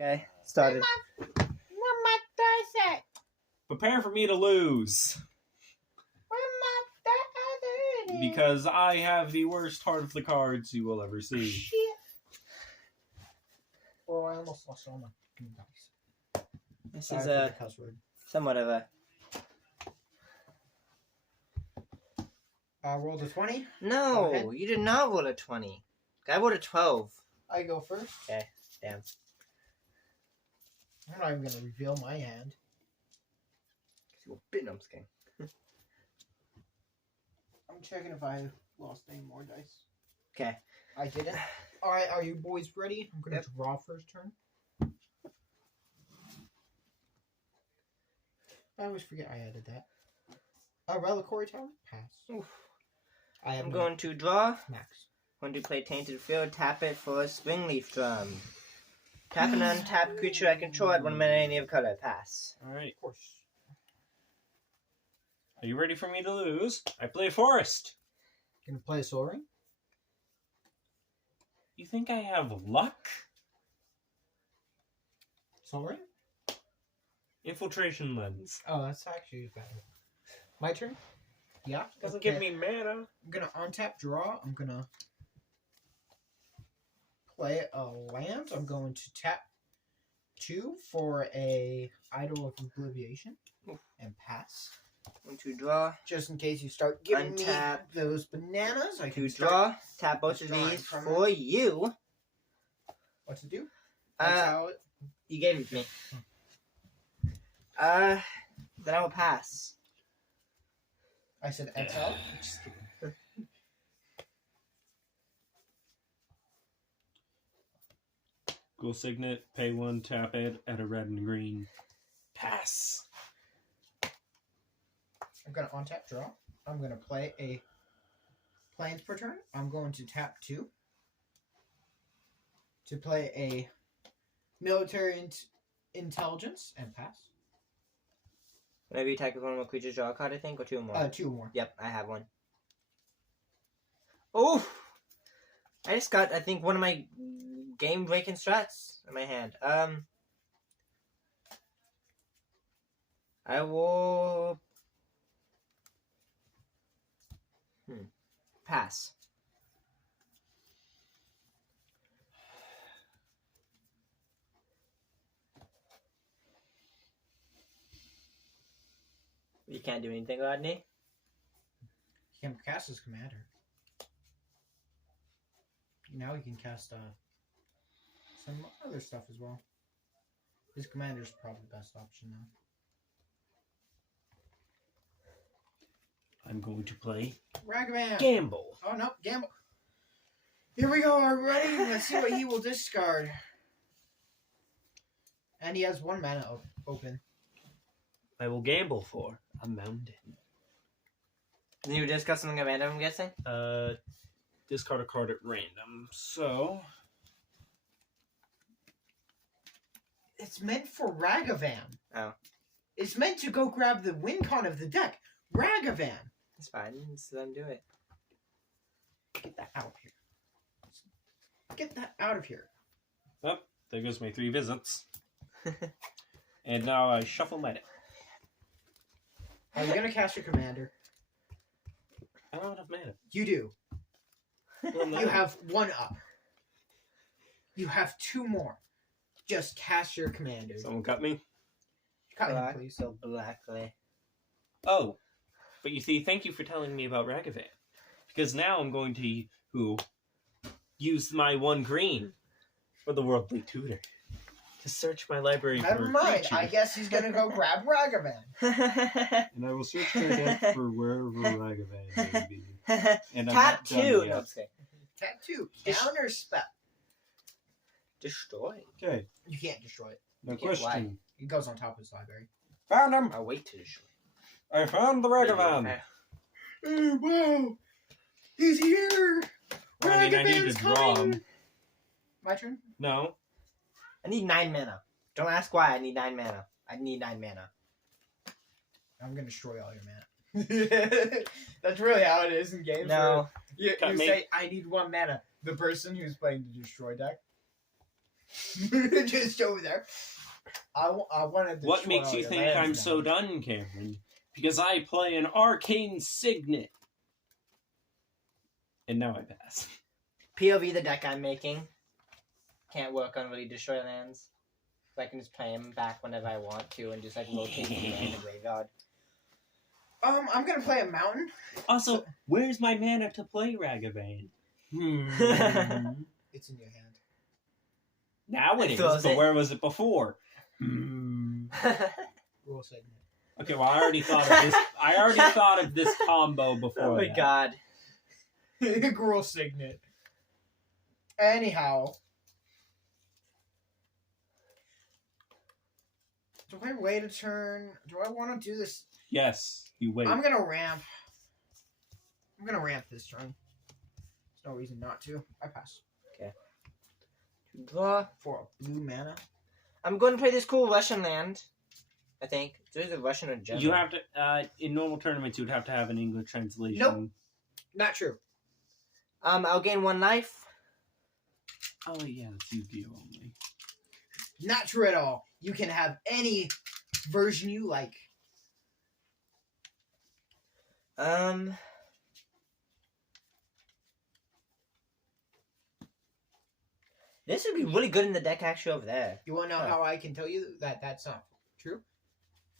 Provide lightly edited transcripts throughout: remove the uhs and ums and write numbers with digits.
Okay, started. Where my dice at? Prepare for me to lose. Where my dice? Because I have the worst heart of the cards you will ever see. Shit. Oh, I almost lost all my dice. This Sorry is for the a cuss word. somewhat of a... Rolled a 20. Go No, ahead. you did not roll a 20. I rolled a 12. I go first. Okay, damn. I'm not even going to reveal my hand. You bit, no, I'm just kidding. I'm checking if I lost any more dice. Okay. I didn't. Alright, are you boys ready? I'm going to draw first turn. I always forget I added that. Reliquary Tower? Pass. Oof. I have I'm no going to draw. max. Going to play Tainted Field, tap it for a Springleaf Drum. Tap an untapped creature I control at 1 minute any of color. Pass. Alright. Of course. Are you ready for me to lose? I play Forest. Gonna play a Soul Ring? You think I have luck? Soul Ring? Infiltration Lens. Oh, that's actually better. My turn? Yeah. Doesn't okay. give me mana. I'm gonna untap draw. I'm gonna play a land. I'm going to tap 2 for a Idol of Oblivion and pass. Going to draw. Just in case you start giving Untap. me those bananas, I To can start draw. Tap both of drawing these from for you. what to do. That's how it. You gave it to me. Then I will pass. I said exile. Just kidding. Go Signet, pay 1, tap it, add a red and green. Pass. I'm gonna untap draw. I'm gonna play a planes per turn. I'm going to tap 2 to play a military intelligence and pass. Whenever you attack with one more creature, draw a card, I think, or 2 more. 2 more. Yep, I have one. Oh! I just got, I think, one of my game-breaking strats in my hand. I will... Pass. You can't do anything, Rodney? He can cast his commander. Now he can cast some other stuff as well. His commander's probably the best option now. I'm going to play Ragavan! Gamble. Oh no, gamble. Here we go, are we ready? Let's see what he will discard. And he has 1 mana open. I will gamble for a mountain. Then you discuss something random, I'm guessing? Discard a card at random. So It's meant for Ragavan. Oh. It's meant to go grab the win con of the deck. Ragavan. It's fine, just let him do it. Get that out of here. Get that out of here. oh, there goes my 3 visits. And now I shuffle my deck. Are you gonna cast your commander? I don't have mana. You do. Well, no. You have 1 up. You have 2 more. Just cast your commander. Someone cut me. Cut him, Black, please. so blackly. Oh, but you see, thank you for telling me about Ragavan. Because now I'm going to use my 1 green for the Worldly Tutor to search my library Never for a mind. creature. I guess he's gonna go grab Ragavan. And I will search my deck for wherever Ragavan may be. And I'm Tap not done 2! yet. No, I'm just kidding. Tattoo. Counter spell. Destroy. Okay, You can't destroy it. no Okay, why? question. It goes on top of his library. Found him! I'll wait to destroy. I found the Ragavan! Oh, wow. He's here. I mean, I need to Ragavan's draw coming. him. My turn? No. I need 9 mana. Don't ask why, I need 9 mana. I need 9 mana. I'm gonna destroy all your mana. That's really how it is in games. No. You Cut me. say, I need 1 mana. The person who's playing the destroy deck Just over there. I wanted to What destroy makes all you your think lands I'm now. so done, Cameron? Because I play an arcane signet. And now I pass. POV the deck I'm making. Can't work on really destroy lands. So I can just play him back whenever I want to and just like rotate from land in the graveyard. I'm gonna play a mountain. Also, where's my mana to play Ragavan? It's in your hand. Now it It is, throws but it. where was it before? Rule segment. Okay, well, I already thought of this. I already thought of this combo before. Oh my that. god. Girl signet. Anyhow. Do I wait a turn? Do I want to do this? Yes, you wait. I'm gonna ramp. I'm gonna ramp this turn. There's no reason not to. I pass. Draw. For a blue mana. I'm going to play this cool Russian land. I think. There's a Russian or German. You have to. In normal tournaments, you would have to have an English translation. Nope. Not true. I'll gain 1 life. Oh yeah, it's Yu-Gi-Oh only. Not true at all. You can have any version you like. This would be really good in the deck actually over there. You want to know how I can tell you that that's not true?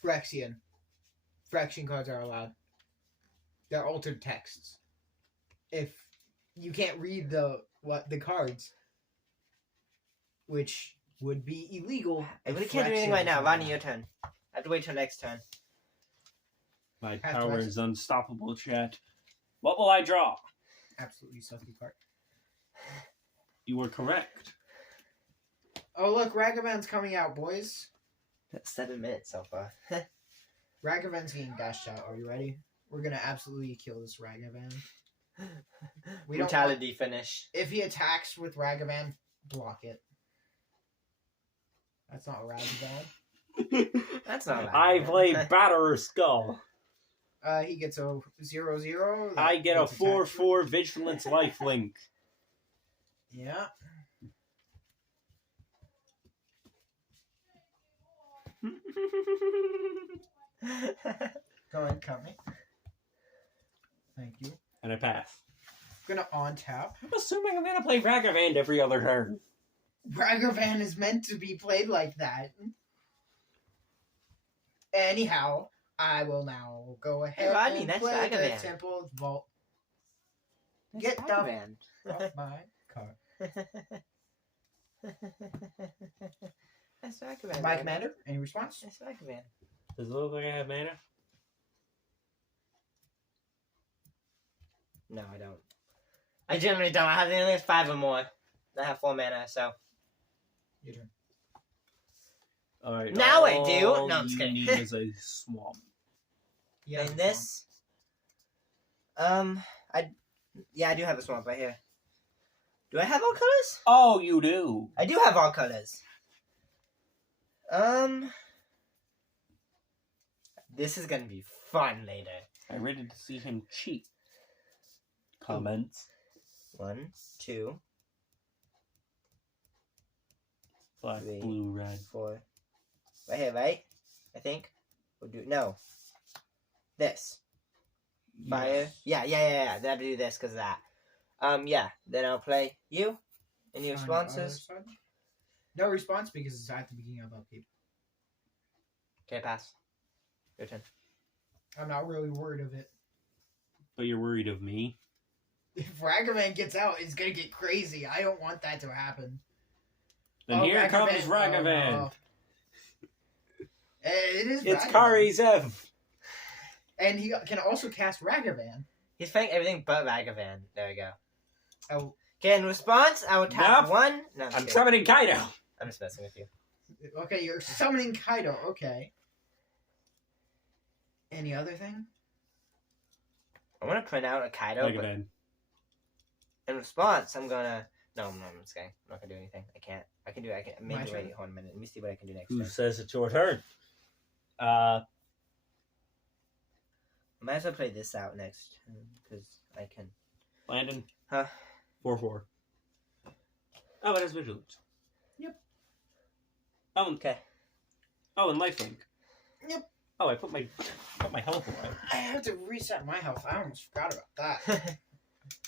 Phyrexian. Phyrexian cards are allowed. They're altered texts. If you can't read the cards, which would be illegal. I really if can't do anything Phyrexian right now. is Ronnie, allowed. your turn. I have to wait till next turn. My Pass power twice. is unstoppable, chat. What will I draw? Absolutely sucky card. You were correct. Oh look, Ragavan's coming out, boys. That's 7 minutes so far. Ragavan's getting dashed out. Are you ready? We're gonna absolutely kill this Ragavan. We don't Brutality finish. If he attacks with Ragavan, block it. That's not Ragavan. That's not bad. I play Batterer Skull. He gets a 0/0. I get a Gets attacked. 4/4 Vigilance Lifelink. Yeah. Go ahead, cut me. Thank you. And I pass. I'm gonna on tap. I'm assuming I'm gonna play Ragavan every other turn. Ragavan is meant to be played like that. Anyhow, I will now go ahead Rodney, and that's play the Ragavan. Temple Vault. That's Get the Ragavan. off my card. That's Ragavan. My commander, any response? That's Ragavan. Does it look like I have mana? No, I don't. I generally don't. I have at least 5 or more. I have 4 mana, so. Your turn. Alright. Now I do. all No, I'm just you kidding. need is a swamp. Yeah, And this. I do have a swamp right here. Do I have all colors? Oh, you do. I do have all colors. This is gonna be fun later. I'm ready to see him cheat. Comments. 1, 2, Black, 3, blue, red. 4. Right here, right? I think. We'll do no. This. Fire. Yes. Yeah. Then I have to do this because of that. Yeah. Then I'll play you. Any On the other responses? side? No response because it's at the beginning of upkeep. Okay, pass. Your turn. I'm not really worried of it. But you're worried of me? If Ragavan gets out, it's gonna get crazy. I don't want that to happen. Then Oh, here comes Oh, Ragavan. no. It is It's Ragavan. Kari Zev. And he can also cast Ragavan. He's playing everything but Ragavan. There we go. Oh, Okay, in response, I will tap Nope. 1. No, I'm kidding. summoning Kaido. I'm just messing with you. okay, you're summoning Kaido. Okay. Any other thing? I want to print out a Kaido, but Ragavan. in response, I'm gonna. No, I'm just kidding. I'm not gonna do anything. I can't. I can do. I can. My Maybe turn? wait. Hold on a minute. Let me see what I can do next. Who Turn. says it's your turn? I might as well play this out next because I can. Landon. Huh? 4/4. Oh, it has vigilance. Yep. Oh, Okay. oh, and lifelink. Yep. Oh, I put my health away. I have to reset my health. I almost forgot about that.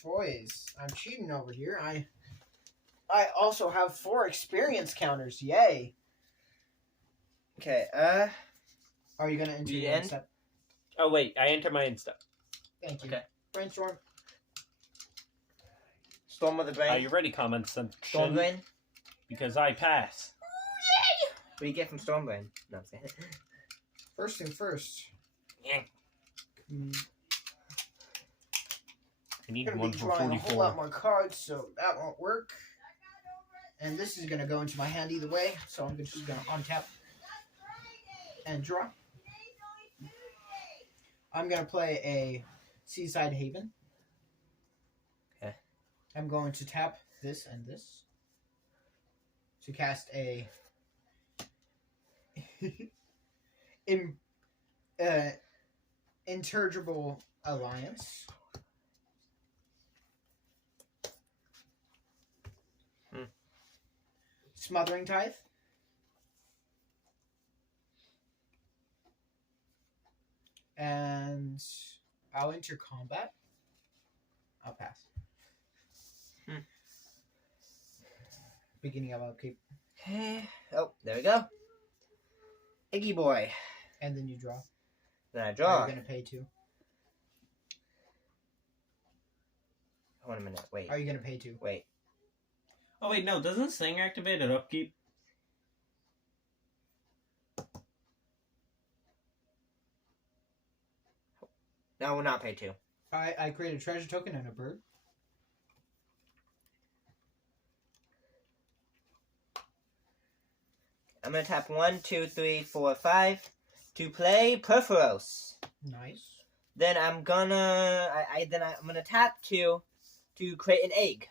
Boys, I'm cheating over here. I also have 4 experience counters. Yay. Okay, Are you gonna enter The your end? step? Oh wait, I enter my end step. Thank you. Okay. Brainstorm. Storm of the Are Brain. you ready, comment section? Storm Brain? Because I pass. What do you get from Storm Brain? No, I'm saying. First thing first. Yeah. I need I'm gonna one be for drawing a whole lot 44. more cards, so that won't work. And this is gonna go into my hand either way, so I'm just gonna untap and draw. I'm gonna play a Seaside Haven. Okay. I'm going to tap this and this to cast a Interginable Alliance. Smothering Tithe. And I'll enter combat. I'll pass. Beginning of upkeep. Okay. Oh, there we go. Iggy Boy. And then you draw. Then I Are draw. you going to pay 2? Hold on a minute. Wait. Are you going to pay 2? Wait. Oh wait, no, doesn't Sing activate at upkeep? No, we'll not pay 2. I create a treasure token and a bird. I'm gonna tap 1, 2, 3, 4, 5 to play Perforos. Nice. Then I'm gonna I'm gonna tap 2 to create an egg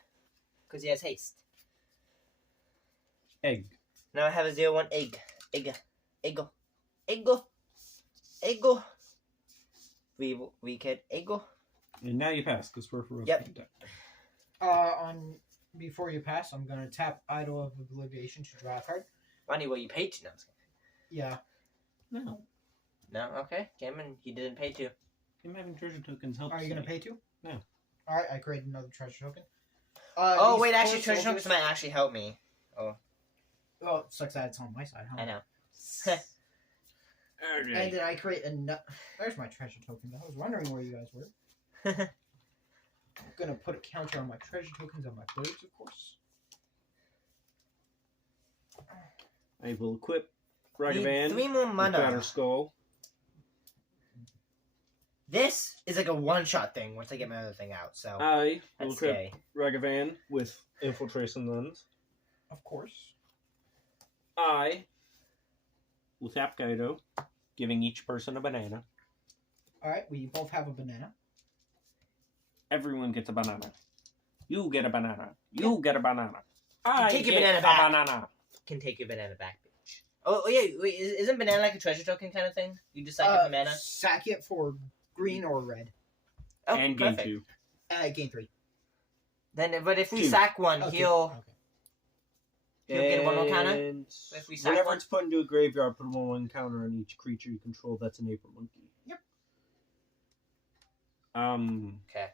because he has haste. Egg. Now I have a 0/1 egg. Egg. We get egg. And now you pass, because we're for Yep. Before you pass, I'm going to tap Idol of Obliviation to draw a card. Funny, well you paid 2 now. Yeah. No. No, okay. Cameron, he didn't pay 2. Him having treasure tokens helps. Are you going to me. pay 2? No. Alright, I create another treasure token. Oh these wait, actually, four treasure soldiers- tokens might actually help me. Oh, it sucks that it's on my side, huh? I know. And then I create There's my treasure token. I was wondering where you guys were. I'm gonna put a counter on my treasure tokens on my birds, of course. I will equip Need Ragavan 3 more with mana. Batter Skull. This is like a one-shot thing once I get my other thing out, so I will that's equip gay. Ragavan with Infiltration Lens. Of course. I will tap Kaido, giving each person a banana. Alright, we both have a banana. Everyone gets a banana. You get a banana. You get a banana. I Take your get banana a back. banana. Can take your banana back, bitch. Oh yeah, wait, isn't banana like a treasure token kind of thing? You just like a banana? Sack it for green or red. Oh, And gain perfect. 2. Gain 3. Then, but if we 2. sack one, Okay. he'll get one more counter. And If we sack whenever one? it's put into a graveyard, put one counter on each creature you control that's an April monkey. Yep. Okay.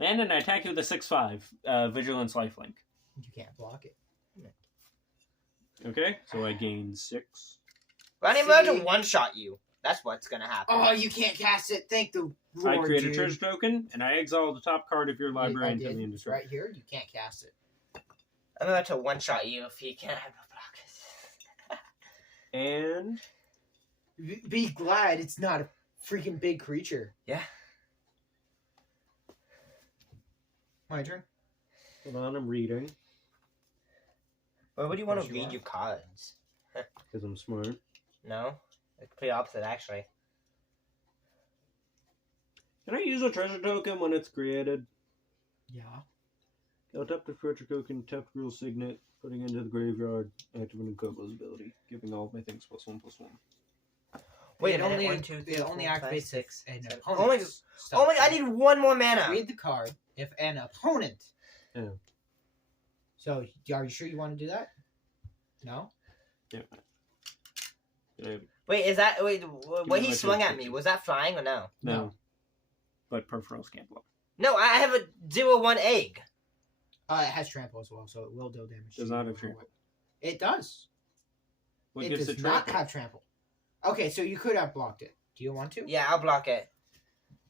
And then I attack you with a 6/5 Vigilance Lifelink. You can't block it. Okay, so I gain 6. Ronnie See? Merton one-shot you. That's what's gonna happen. Oh, you can't cast it. Thank the Lord, I create dude. a treasure token, and I exile the top card of your library I until did. the end of It's turn. right here. You can't cast it. I'm about to one-shot you if you can't have no blockers. And Be glad it's not a freaking big creature. Yeah. My turn. hold on, I'm reading Why would you want course to you read are. your cards? because I'm smart. No? It's pretty opposite, actually. Can I use a treasure token when it's created? Yeah. I'll tap the treasure token, tap Gruul Signet, putting it into the graveyard, activating Kobo's ability, giving all of my things +1/+1. Wait it a minute. only 1, 2, 3, it only 4, 5, activates 6, an 7. opponent's Oh my! I stuff. need one more mana. Read the card if an opponent. Yeah. So, are you sure you want to do that? No? Wait, is that what me he my swung at me? description. Was that flying or no? No. But peripherals can't block. No, I have a 0-1 egg. It has trample as well, so it will deal damage. Does to not you have trample. It does. What It gives does it not trample? have trample. Okay, so you could have blocked it. Do you want to? Yeah, I'll block it.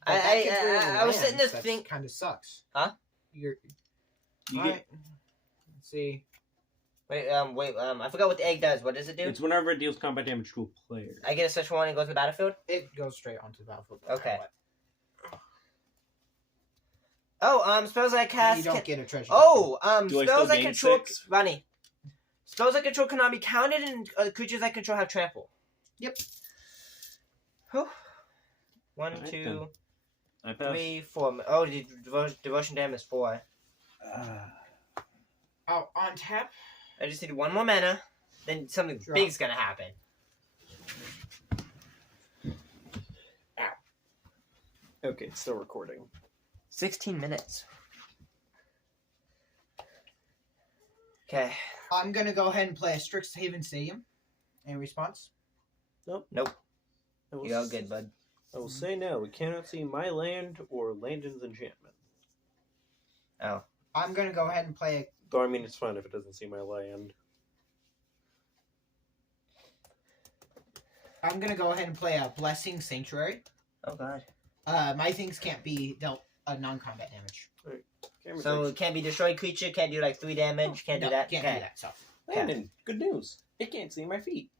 But that gets rid of the I was sitting there lands. thinking. Kind of sucks. Huh? You Alright. Let's see. Wait, I forgot what the egg does. What does it do? It's whenever it deals combat damage to a player. I get a special one and it goes to the battlefield? It goes straight onto the battlefield. Okay. Oh, spells I And cast. you don't get a treasure. Oh, Do I spells still I gain control. 6? Ronnie. Spells I control cannot be counted, and creatures I control have trample. Yep. Whew. 1, Alright 2, then. I pass. 3, 4. Oh, the devotion damage is 4. Oh, on tap. I just need 1 more mana. Then something Draw. big's gonna happen. Okay, it's still recording. 16 minutes. Okay. I'm gonna go ahead and play a Strixhaven Stadium. In response. Nope. I will You go good, bud. I will say no. We cannot see my land or Landon's enchantment. Oh. I'm gonna go ahead and play. Though I mean, it's fine if it doesn't see my land. I'm gonna go ahead and play a Blessing Sanctuary. Oh, God. My things can't be dealt non-combat damage. So it can't be destroyed creature, can't do like 3 damage, can't No, do that? Can't Okay. do that stuff. Landon, good news. It can't see my feet.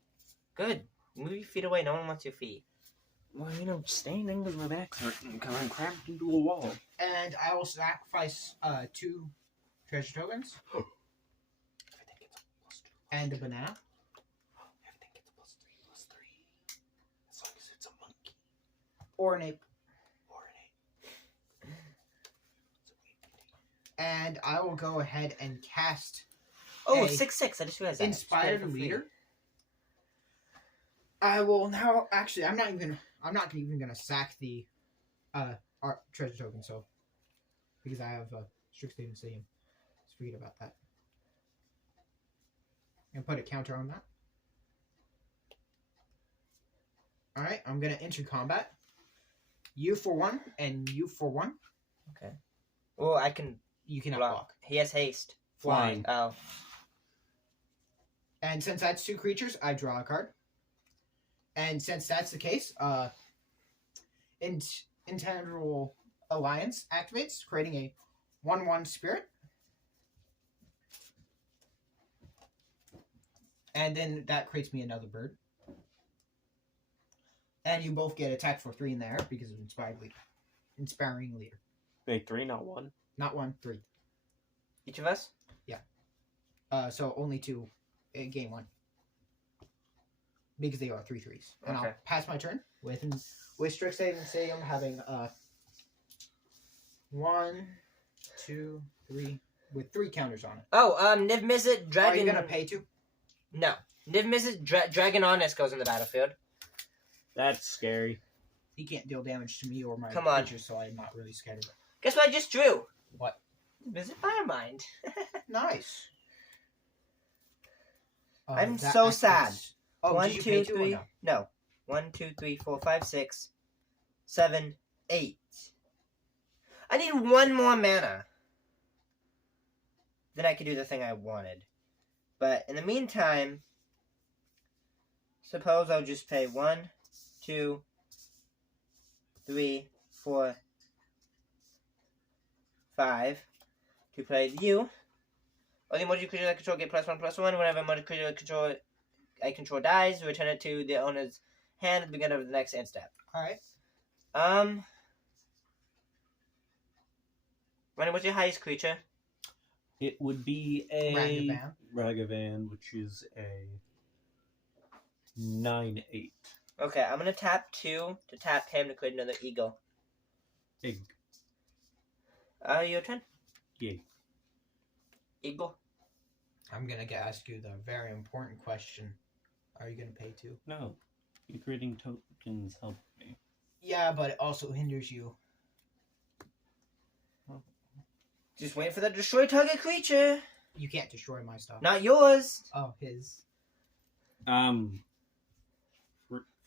Good. Move your feet away, no one wants your feet. Well, standing because my back's hurting because I'm cramped into a wall. And I will sacrifice 2 treasure tokens Everything gets a +2. and a banana. Everything gets a +3/+3. As long as it's a monkey Or an ape. or an ape. And I will go ahead and cast Oh, A 6/6. I just realized that. Inspired Just get it for free. Leader. I will now. Actually, I'm not even gonna sack the art treasure token. So because I have Strixhaven Stadium, just forget about that. And put a counter on that. All right, I'm gonna enter combat. You for 1 and you for 1. Okay. Well, I can You cannot block. block. He has haste. Flying. Oh. And since that's 2 creatures, I draw a card. And since that's the case, Intangible Alliance activates, creating a 1/1 spirit. And then that creates me another bird. And you both get attack for 3 in the air because of Inspiring Leader. Make 3, not 1. Not 1, 3. Each of us? So only 2 game 1. Because they are 3/3s. And Okay. I'll pass my turn with Strixhaven Stadium having 1, 2, 3 with 3 counters on it. Oh, Niv Mizzet, Are Dragon... you gonna pay 2? No. Niv Mizzet, Dragon Honest goes on the battlefield. That's scary. He can't deal damage to me or my Come on. creatures, so I'm not really scared of it. Guess what I just drew? What? Mizzet Firemind. Nice. I'm that so activates- sad. Oh, 1, did you 2, pay 2 or 3. no? No. 1, 2, 3, 4, 5, 6, 7, 8. I need 1 more mana. Then I could do the thing I wanted. But in the meantime, suppose I'll just pay 1, 2, 3, 4, 5 to play you. Only emoji creature I control get +1/+1. Whenever emoji creature I control dies, return it to the owner's hand at the beginning of the next end step. Alright. Ronnie, what's your highest creature? It would be a Ragavan. Ragavan, which is a 9/8. Okay, I'm gonna tap 2 to tap him to create another eagle. Egg. Your turn. Yay. Eagle. I'm gonna ask you the very important question. Are you gonna pay 2? No. You creating tokens help me. Yeah, but it also hinders you. Just wait for the destroy target creature. You can't destroy my stuff. Not yours. Oh, his.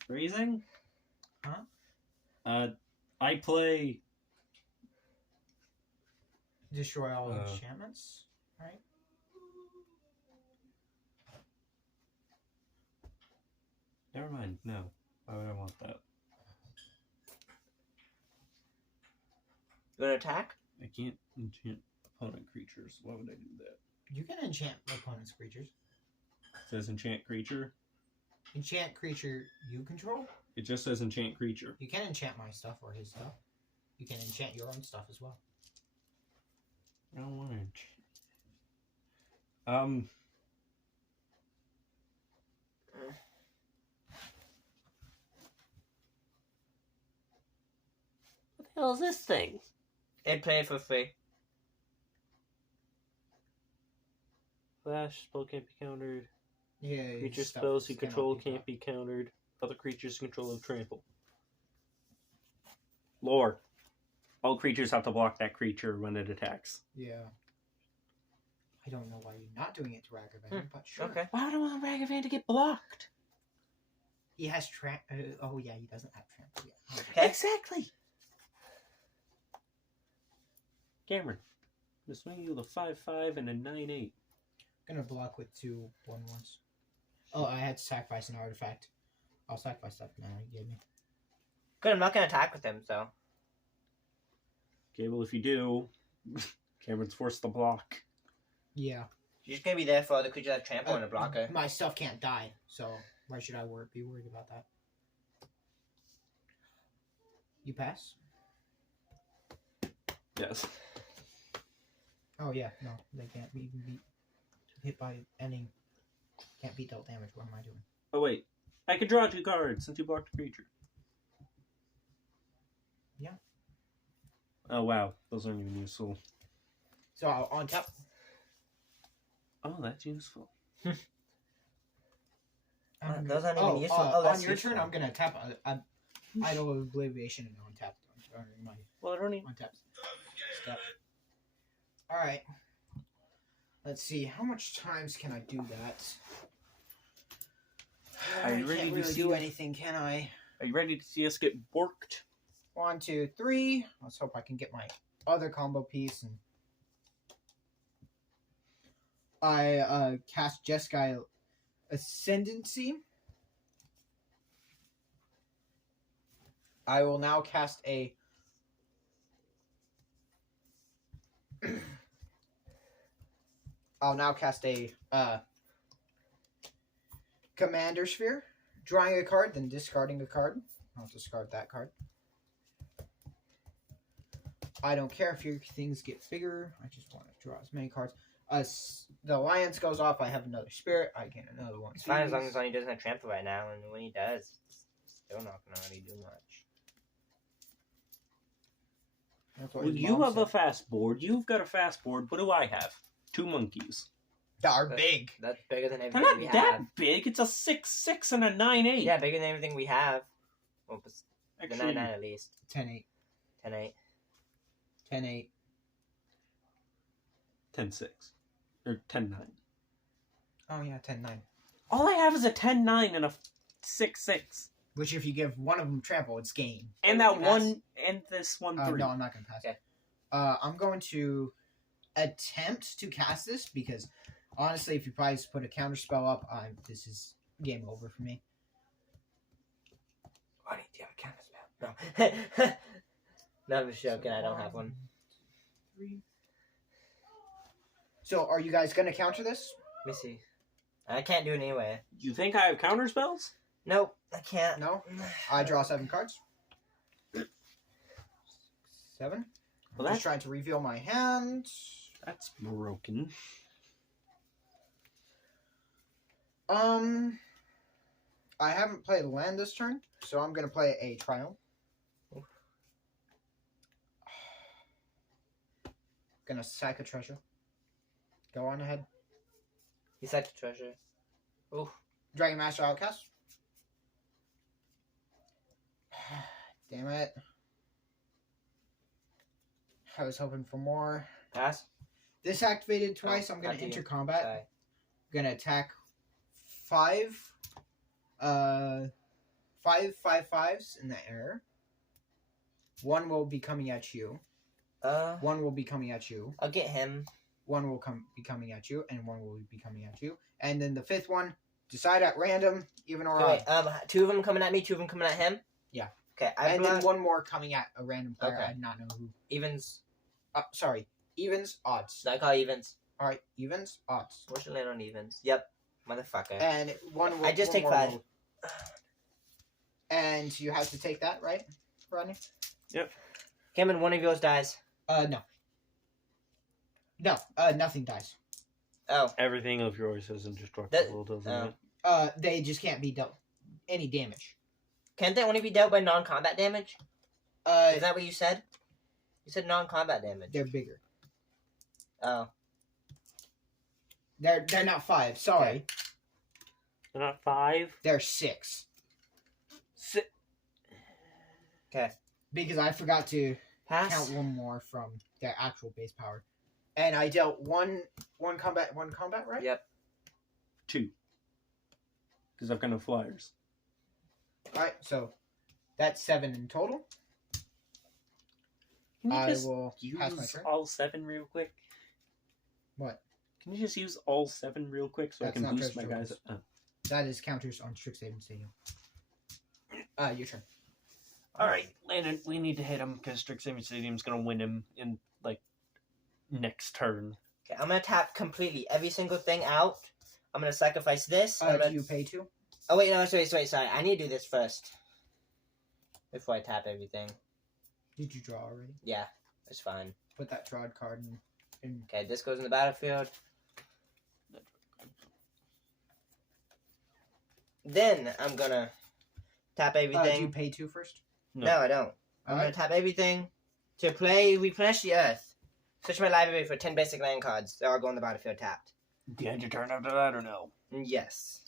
Phrasing? Huh? I play. Destroy all enchantments, right? Never mind. No. Why would I want that? You want to attack? I can't enchant opponent creatures. Why would I do that? You can enchant opponent's creatures. It says enchant creature. Enchant creature you control? It just says enchant creature. You can enchant my stuff or his stuff. You can enchant your own stuff as well. I don't want to enchant. What the hell is this thing? They'd play it for free. Flash spell can't be countered. Yeah. Creature stuff spells you cannot control be can't blocked. be countered. Other creatures control of trample. Lore. All creatures have to block that creature when it attacks. Yeah. I don't know why you're not doing it to Ragavan, but sure. Okay. Why would I want Ragavan to get blocked? He has oh yeah, he doesn't have trample yet. Okay. Exactly. Cameron. I'm swinging you with a 5/5 and a 9/8. Gonna block with 2 1/1s. Oh, I had to sacrifice an artifact. I'll sacrifice that now you gave me. Good, I'm not going to attack with him, so. Okay, well if you do, Cameron's forced to block. Yeah. You're just going to be there for other creatures that trample and a blocker. My stuff can't die, so why should I be worried about that? You pass? Yes. Oh yeah, no, they can't be even beat. Hit by ending. Can't be dealt damage. What am I doing? Oh wait. I could draw 2 cards since you blocked a creature. Yeah. Oh wow. Those aren't even useful. So I'll on top. Oh, that's useful. Those aren't even useful. Oh, that's on your useful. turn, I'm gonna tap Idol of Obliviation and on tap. My Well, I don't even. on tap. Step. All right. Let's see. How much times can I do that? Are I you ready can't to really see do it? anything, can I? Are you ready to see us get borked? 1, 2, 3. Let's hope I can get my other combo piece. And I cast Jeskai Ascendancy. I will now cast a I'll now cast a Commander Sphere, drawing a card, then discarding a card. I'll discard that card. I don't care if your things get bigger. I just want to draw as many cards. The Alliance goes off. I have another Spirit. I get another one. It's fine as long as he doesn't have trample right now, and when he does, it's still not going to really do much. That's what Well, his you mom have a said. fast board. You've got a fast board. What do I have? 2 monkeys. That are big. That's bigger than They're everything not we that have. big. It's a 6/6 and a 9/8. Yeah, bigger than everything we have. Well, the Actually, 9-9 at least. 10-8. 10-8. 10-8. 10/6 or 10/9. Oh yeah, 10-9. All I have is a 10/9 and a 6/6, Which if you give one of them trample, it's game. and that Pass. one and this one 3. No, I'm not gonna pass. Okay. I'm going to attempt to cast this because honestly, if you probably just put a counter spell up, this is game over for me. Why do you have a counter spell? No. No, I'm just joking. I don't have one. 3. So, are you guys gonna counter this? Let me see. I can't do it anyway. You think I have counter spells? Nope, I can't. No. I draw 7 cards. 7. Well, I'm just trying to reveal my hand. That's broken. I haven't played land this turn, so I'm gonna play a Triumph. Gonna sack a treasure. Go on ahead. He's such a treasure. Oof. Dragon Master Outcast. Damn it. I was hoping for more. Pass. This activated twice. I'm gonna after you. enter combat. Sorry. Gonna attack 5 5/5/5s in the air. One will be coming at you. One will be coming at you. I'll get him. One will be coming at you, and one will be coming at you. And then the fifth one, decide at random, even or Okay, odd. wait, 2 of them coming at me, 2 of them coming at him? Yeah. Okay, I And block then one more coming at a random player. Okay. I do not know who. evens. Sorry, evens, odds. I call evens. All right, evens, odds. What's your land on evens? Yep. Motherfucker. And one will. I just one take more 5. will- And you have to take that, right, Rodney? Cameron, one of yours dies. No. No, nothing dies. Oh. Everything of yours is indestructible, doesn't oh. it? They just can't be dealt any damage. Can't they only be dealt by non-combat damage? Is that what you said? You said non-combat damage. They're bigger. Oh. They're not 5. Sorry, They're not 5. they're 6. Okay. Because I forgot to Pass. count one more from their actual base power, and I dealt one combat, right? Yep. 2. Because I've got no flyers. All right, so that's 7 in total. Can you I just will pass my use turn. all 7 real quick? What? Can you just use all 7 real quick so That's I can not boost my Treasure guys? That is counters on Strixhaven Stadium. Your turn. Alright, Landon, we need to hit him because Strixhaven Stadium's going to win him in, like, next turn. Okay, I'm gonna tap completely every single thing out. I'm gonna sacrifice this. I'm Do gonna- you pay 2? Oh wait, no, sorry. Sorry. I need to do this first before I tap everything. Did you draw already? Yeah, it's fine. Put that drawed card in. Okay, this goes in the battlefield. Then I'm gonna tap Do you everything. pay 2 first? No, I don't. I'm gonna tap everything to replenish the earth. Search my library for 10 basic land cards. They all go on the battlefield tapped. Do you end your turn after that or no? Yes.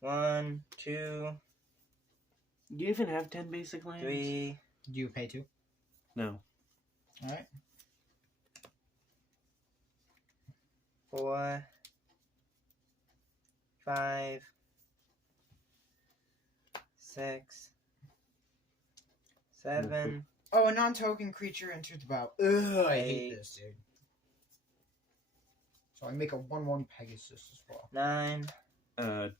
1, 2, Do you even have 10 basic lands? 3. Do you pay 2? No. All right. 4, 5, 6, 7. Oh, a non-token creature enters the battle. Ugh, I hate 8. this, dude. So I make a 1/1 Pegasus as well. 9, 10.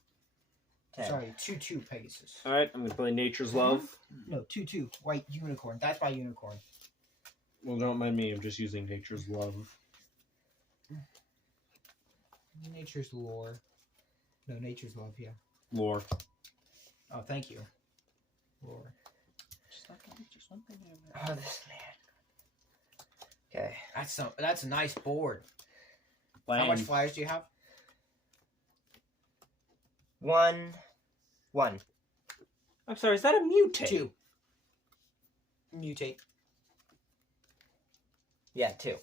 10. Sorry, 2/2 Pegasus. Alright, I'm going to play Nature's Love. No, 2/2 white unicorn. That's my unicorn. Well, don't mind me, I'm just using Nature's Love. Nature's lore. No, nature's love. Yeah. Lore. Oh, thank you. Lore. Just one thing. Oh, this land. Okay. That's a nice board. Land. How much flyers do you have? 1. I'm sorry, is that a mutate? 2. Mutate. Yeah, 2.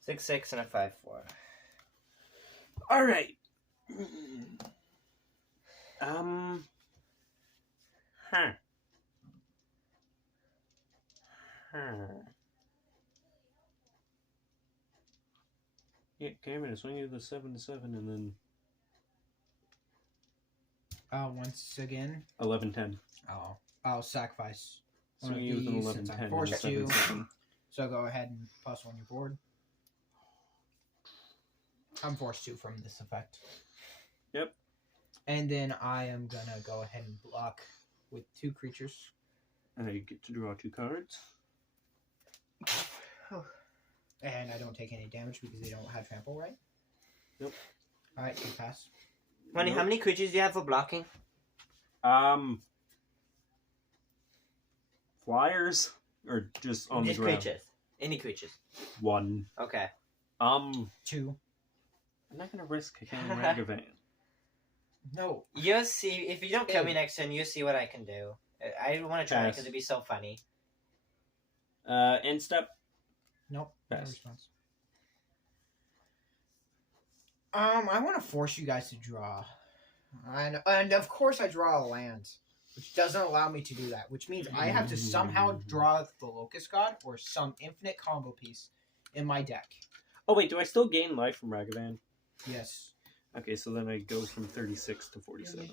6, 6, and a 5, 4. Alright. Huh. Yeah, Cameron, swing you the 7/7 and then Once again, 11/10. I'll sacrifice one of Swing you with an these 11/10 since I'm and a forced to. 7/7. So go ahead and plus 1 your board. I'm forced to from this effect. Yep. And then I am gonna go ahead and block with 2 creatures. And I get to draw 2 cards. And I don't take any damage because they don't have trample, right? Yep. Alright, you pass. Money, how many creatures do you have for blocking? Flyers? Or just on Just the ground? creatures. Any creatures. 1. Okay. 2. I'm not gonna risk kicking Ragavan. No. You'll see. If you don't kill me next turn, you'll see what I can do. I want to try Pass. because it'd be so funny. End step. Nope. No Pass. response. I want to force you guys to draw. And of course I draw a land. which doesn't allow me to do that. Which means I have to somehow draw the Locust God or some infinite combo piece in my deck. Oh wait, do I still gain life from Ragavan? Yes. Okay, so then I go from 36 to 47.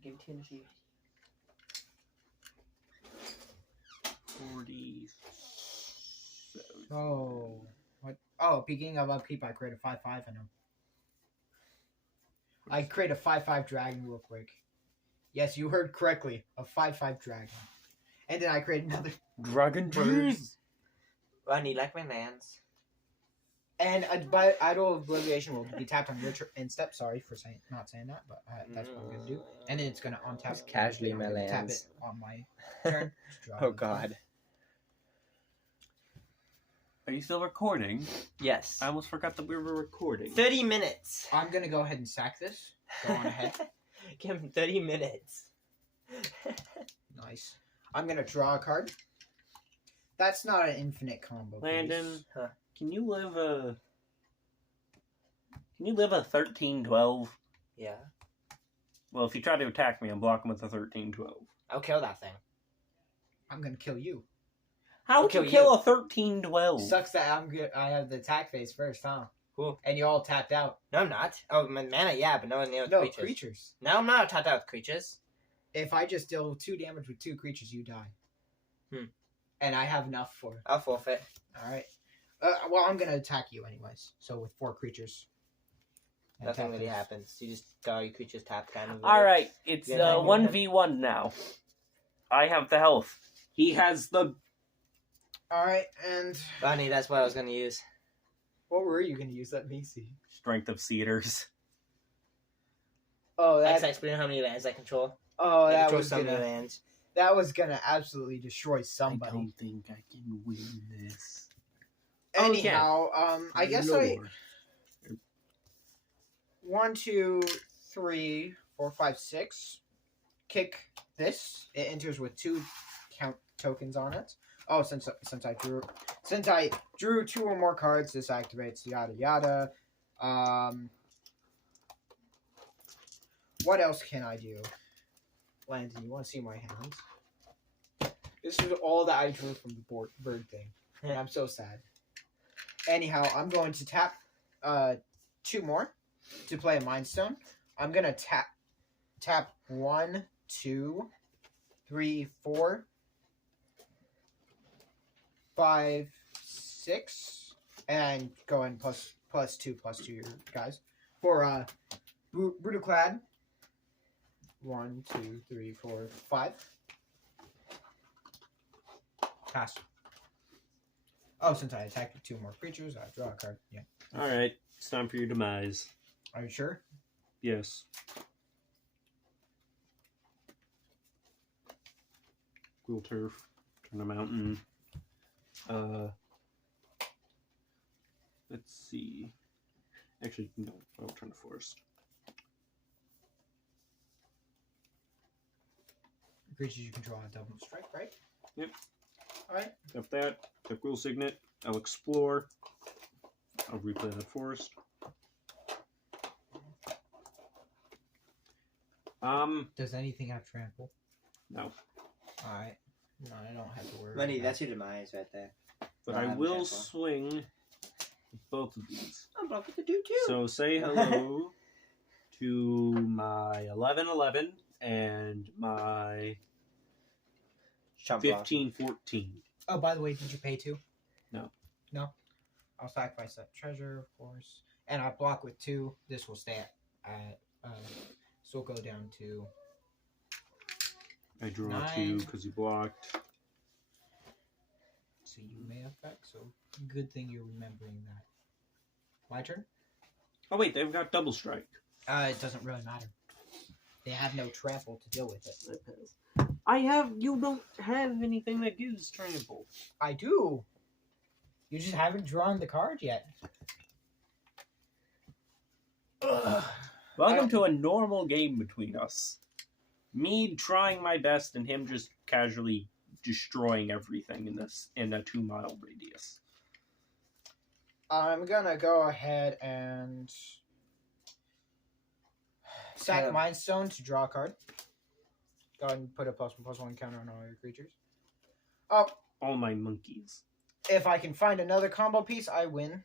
Give it to you. 47. Oh, what? Oh, beginning of upkeep, I create a 5/5. I know. I create a 5/5 dragon real quick. Yes, you heard correctly. A 5/5 dragon. And then I create another. Dragon Juice! I need like my lands. And by Idol of Obliviation will be tapped on your end step. Sorry for not saying that, but that's what I'm going to do. And then it's going to untap. Just casually my I'm gonna tap it lands. on my turn. Just draw Oh it. god. Are you still recording? Yes. I almost forgot that we were recording. 30 minutes. I'm going to go ahead and sack this. Go on ahead. Give him 30 minutes. Nice. I'm going to draw a card. That's not an infinite combo. Landon, piece. can you live a 13-12? Yeah. Well, if you try to attack me, I'm blocking with a 13-12. I'll kill that thing. I'm going to kill you. How would kill you kill you. a 13-12? Sucks that I'm good. I have the attack phase first, huh? Cool. And you all tapped out. No, I'm not. Oh, my mana, yeah, but no nailed No, creatures. creatures. No, I'm not tapped out with creatures. If I just deal 2 damage with 2 creatures, you die. And I have enough for. I'll forfeit. All right. Well, I'm gonna attack you anyways. So with 4 creatures. And Nothing tap really this. happens. You just got all your creatures tapped kind of. Alright, it's You gonna hang with 1v1 now. I have the health. He has the... All right, and Bonnie, that's what I was going to use. what were you gonna use? Let me see. Strength of Cedars. Oh, That's that. explain how many lands I control. Oh, I that control was so many gonna. lands. That was gonna absolutely destroy somebody. I don't think I can win this. Anyhow, I guess Lord. 1, 2, 3, 4, 5, 6. Kick this. It enters with 2 count tokens on it. Oh, since I drew 2 or more cards, this activates. Yada yada. What else can I do? Landon, you want to see my hands? This is all that I drew from the bird thing. And I'm so sad. Anyhow, I'm going to tap 2 more to play a Mind Stone. I'm going to tap 1, 2, 3, 4, 5, 6, and go in plus 2, guys. For Brutoclad. 1, 2, 3, 4, 5. Pass. Oh, since I attacked with 2 more creatures, I draw a card. Yeah. Alright, it's time for your demise. Are you sure? Yes. Cool turf. Turn a mountain. Let's see. Actually, no. I'll turn a forest. Creatures you control on double strike, right? Yep. Alright. Got that. Got Will Signet. I'll explore. I'll replay that forest. Does anything have trample? No. Alright. No, I don't have to worry. Money, about that's your demise right there. But Well, I I'm will careful. swing with both of these. I'm blocking to do too. So say hello to my 11-11 and my Chump block. 15-14. Oh, by the way, did you pay 2? No. No? I'll sacrifice that treasure, of course. And I block with 2. This will stay at so we'll go down to I draw 9. 2 because you blocked. so you may affect, so good thing you're remembering that. My turn? Oh wait, they've got double strike. It doesn't really matter. They have no trample to deal with it. You don't have anything that gives trample. I do. You just haven't drawn the card yet. Ugh. Welcome to a normal game between us. Me trying my best and him just casually destroying everything in a 2-mile radius. I'm gonna go ahead and sack Yeah. Mind Stone to draw a card. Go ahead and put a +1/+1 counter on all your creatures. All my monkeys. If I can find another combo piece, I win.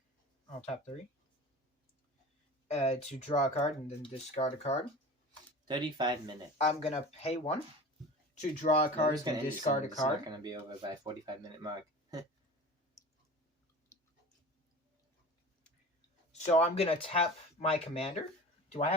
I'll tap 3. To draw a card and then discard a card. 35 minutes. I'm gonna pay 1 to draw a card It's gonna and end discard a soon. card. It's not gonna be over by 45-minute mark. So I'm gonna tap my commander. Do I have